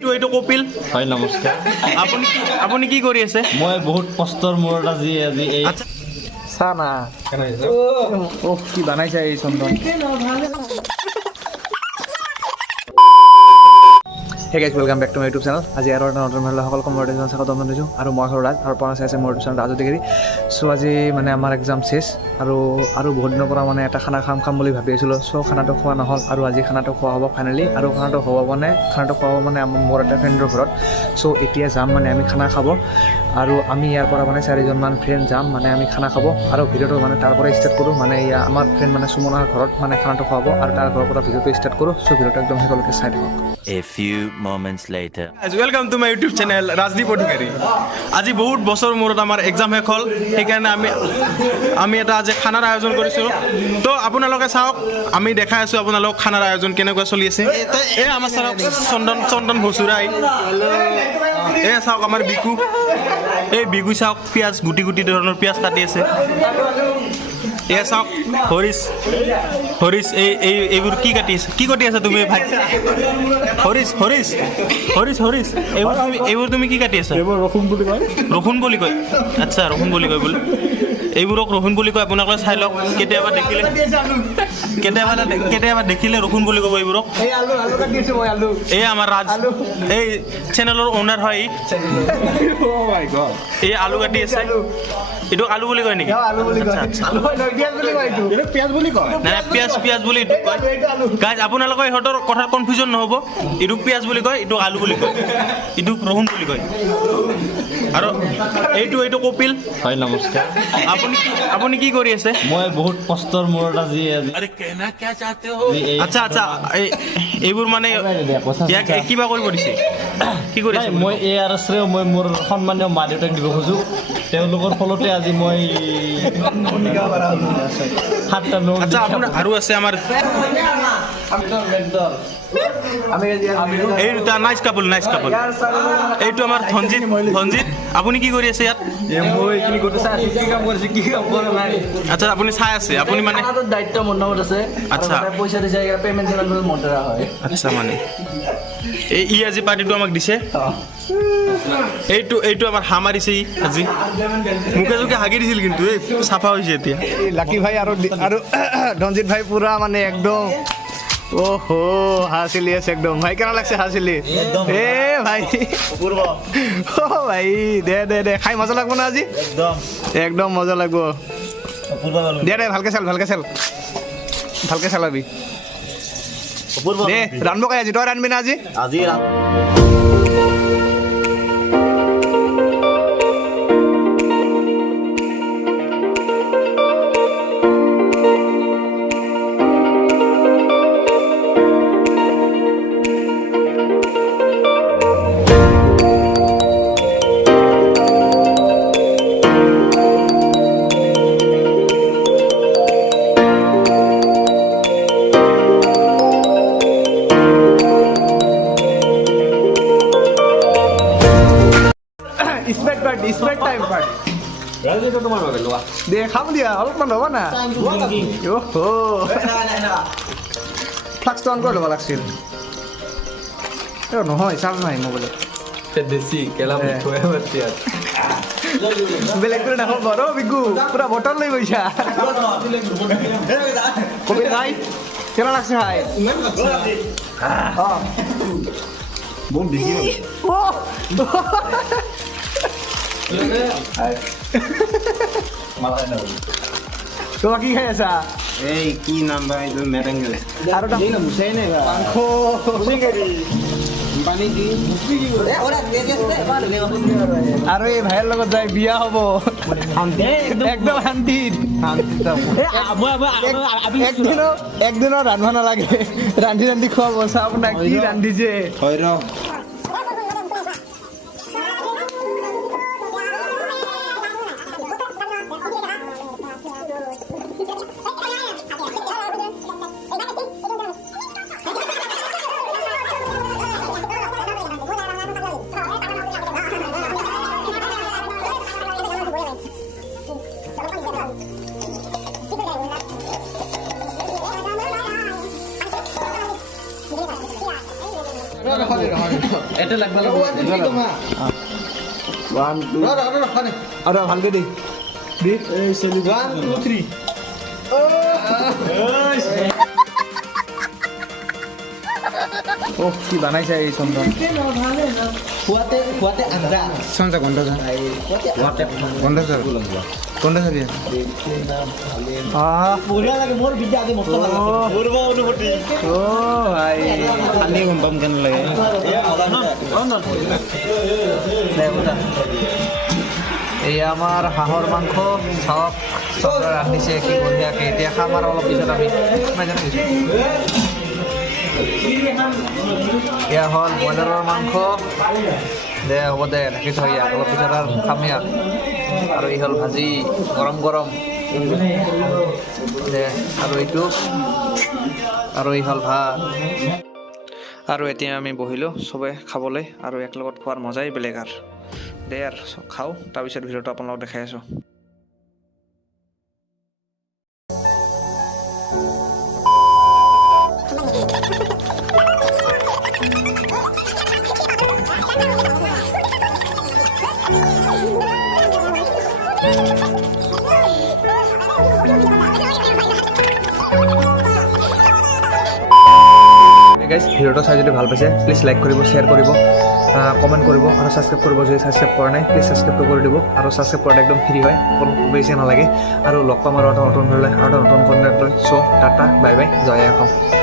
এইটো কপিল হয় নমস্কাৰ। আপুনি কি কৰি আছে? মই বহুত কষ্টৰ মূৰত আজি এই চানা কি বনাইছে এই Chandan. Hey guys welcome back to my YouTube channel. আজি আৰু এটা নতুন মহিলা সকলোকে মোৰ ইউটিউব স্বাগতম জনাইছোঁ আৰু মই হ'ল ৰাজ আৰু পনা চাই আছে মোৰ ইউটিউব চেনেল ৰাজু ডিগ্ৰী। চ' আজি মানে আমাৰ এক্সাম শেষ আৰু বহুত দিনৰ পৰা মানে এটা খানা খাম বুলি ভাবি আছিলোঁ। চ' খানাটো খোৱা নহ'ল আৰু আজি খানাটো খোৱা হ'ব ফাইনেলি। আৰু খানাটো খোৱা হ'ব মানে মোৰ এটা ফ্ৰেণ্ডৰ ঘৰত। চ' এতিয়া যাম মানে আমি খানা খাব আৰু আমি ইয়াৰ পৰা মানে 4জনমান ফ্ৰেণ্ড যাম মানে আমি খানা খাব আৰু ভিডিঅ'টো মানে তাৰ পৰা ষ্টাৰ্ট কৰোঁ। মানে আমাৰ ফ্ৰেণ্ড মানে সুমনৰ ঘৰত মানে খানাটো খোৱাব আৰু তাৰ ঘৰৰ পৰা ভিডিঅ'টো ষ্টাৰ্ট কৰোঁ। চ' ভিডিঅ'টো একদম শেষলৈকে চাই থাকক। A few moments later. Welcome to my YouTube channel Rajdeep অধিকাৰী। আজি বহুত বছৰ মূৰত আমাৰ এক্সাম শেষ হ'ল, সেইকাৰণে আমি এটা আজি খানাৰ আয়োজন কৰিছোঁ। তো আপোনালোকে চাওক, আমি দেখাই আছোঁ আপোনালোক খানাৰ আয়োজন কেনেকুৱা চলি আছে। এই আমাৰ চাওক চন্দন ভচুৰাই, এই চাওক আমাৰ বিকু, এই বিকু চাওক পিঁয়াজ গুটি ধৰণৰ পিঁয়াজ কাটি আছে। এয়া চাওক হৰিশ এইবোৰ কি কাটি আছে তুমি ভাই? হৰিশ এইবোৰ তুমি কি কাটি আছা? ৰহুন বুলি কয়। আচ্ছা ৰহুন বুলি কয় বোলে, এইবোৰক ৰহুন বুলি কয়। আপোনালোকে চাই লওক, কেতিয়াবা দেখিলে ৰহুন বুলি ক'ব এইবোৰক। এই আমাৰ ৰাজ, এই চেনেলৰ অ'নাৰ হয়। এই আলু কাটি আছে, এইটো আলু বুলি কয় নেকি? পিঁয়াজ বুলি কয়। গাইজ আপোনালোকৰ ইহঁতৰ কথাত কনফিউজন নহ'ব, এইটো পিঁয়াজ বুলি কয়, এইটো আলু বুলি কয়, এইটো ৰহুন বুলি কয়। আৰু এইটো কপিল। হয় নমস্কাৰ। আপুনি কি কৰি আছে? মই বহুত কষ্টৰ মূৰত আজি আচ্ছা এইবোৰ মানে ইয়াক কিবা কৰিব দিছে, কি কৰি আছে? মই এই আৰু শ্ৰেয় মই মোৰ সন্মানীয় মা দেউতাক দিব খোজোঁ। তেওঁলোকৰ ফলতে আজি মই 7টা নোট। আচ্ছা আপোনাৰ আৰু আছে আমাৰ এই দুটা নাইচ কাপল। এইটো আমাৰ ধনজিত। আপুনি কি কৰি আছে ইয়াত? আচ্ছা আপুনি চাই আছে, আপুনি মানে দায়িত্ব মোৰ নামত আছে। আচ্ছা পইচা দিছে, পেমেণ্ট মোৰ দ্বাৰা হয়। আচ্ছা মানে ই আজি পাৰ্টিটো আমাক দিছে। এইটো আমাৰ হাঁহ মাৰিছে ই আজি, মুখে হাগি দিছিল কিন্তু এই চাফা হৈছে এতিয়া। লাকি ভাই আৰু ধনজিত ভাই পুৰা মানে একদম ওহো হাঁহ চিলি আছে একদম। ভাই কেনে লাগছে হাঁহ চিলি? এ ভাই ভাই দে খাই মজা লাগব না আজি? একদম মজা লাগব। দে ভালকে চালাবি দে। ৰান্ধব কাই আজি? তই ৰান্ধবি না আজি? স্প্ৰেড টাইম পাৰ্টি দে খাম দিয়া, অলপমান হ'ব না? ফ্লাক্সটো অন কৰি ল'ব লাগিছিল। নহয় চাৰ্জ নাই মোবাইলত। বেলেগ কৰি নাখাব বাৰু বিগু, পুৰা বটল লৈ গৈছা। কবি নাই কেনে লাগছে খাই? বহুত বেছি তোমাক কি খাই আছা? এই কি নাম বা এইটো মেটেংগেল আৰু মাংস আৰু এই ভাইৰ লগত যাই বিয়া হ'ব একদম শান্তিত। একদিনৰ ৰান্ধিব নালাগে, ৰান্ধি খুৱাব। চা আপোনাক কি ৰান্ধিছে। লাইটে লাগবা আৰু ভালকৈ দি দি অ' কি বানাইছে এই চন্দন চন্দন গন্ধ গন্ধ দিয়ে খালি গম পাম কেনে লাগে এই আমাৰ হাঁহৰ মাংস চাওক চন্দন ৰান্ধিছে কি বঢ়িয়াকৈ এতিয়া খাম আৰু অলপ পিছত আমি এয়া হ'ল ব্ৰইলাৰৰ মাংস দে হ'ব দে ঢাকি থৈ ইয়াক অলপ পিছত আৰু খাম ইয়াক আৰু এই হ'ল ভাজি গৰম গৰম দে আৰু এইটো আৰু এই হ'ল ভাত আৰু এতিয়া আমি বহিলোঁ চবে খাবলৈ আৰু একেলগত খোৱাৰ মজাই বেলেগ আৰু দে আৰু খাওঁ তাৰপিছত ভিডিঅ'টো আপোনালোকক দেখাই আছোঁ গাইজ ভিডিঅ'টো চাই যদি ভাল পাইছে প্লিজ লাইক কৰিব শ্বেয়াৰ কৰিব কমেণ্ট কৰিব আৰু ছাবস্ক্ৰাইব কৰিব যদি ছাবস্ক্ৰাইব কৰা নাই প্লিজ ছাবস্ক্ৰাইবটো কৰি দিব আৰু ছাবস্ক্ৰাইব কৰাটো একদম ফ্ৰী হয় কোনো বেছি নালাগে আৰু লগ পাম আৰু এটা নতুন হ'লে আৰু এটা নতুন কণ্টেণ্ট লৈ চ' টাটা বাই বাই জয় অসম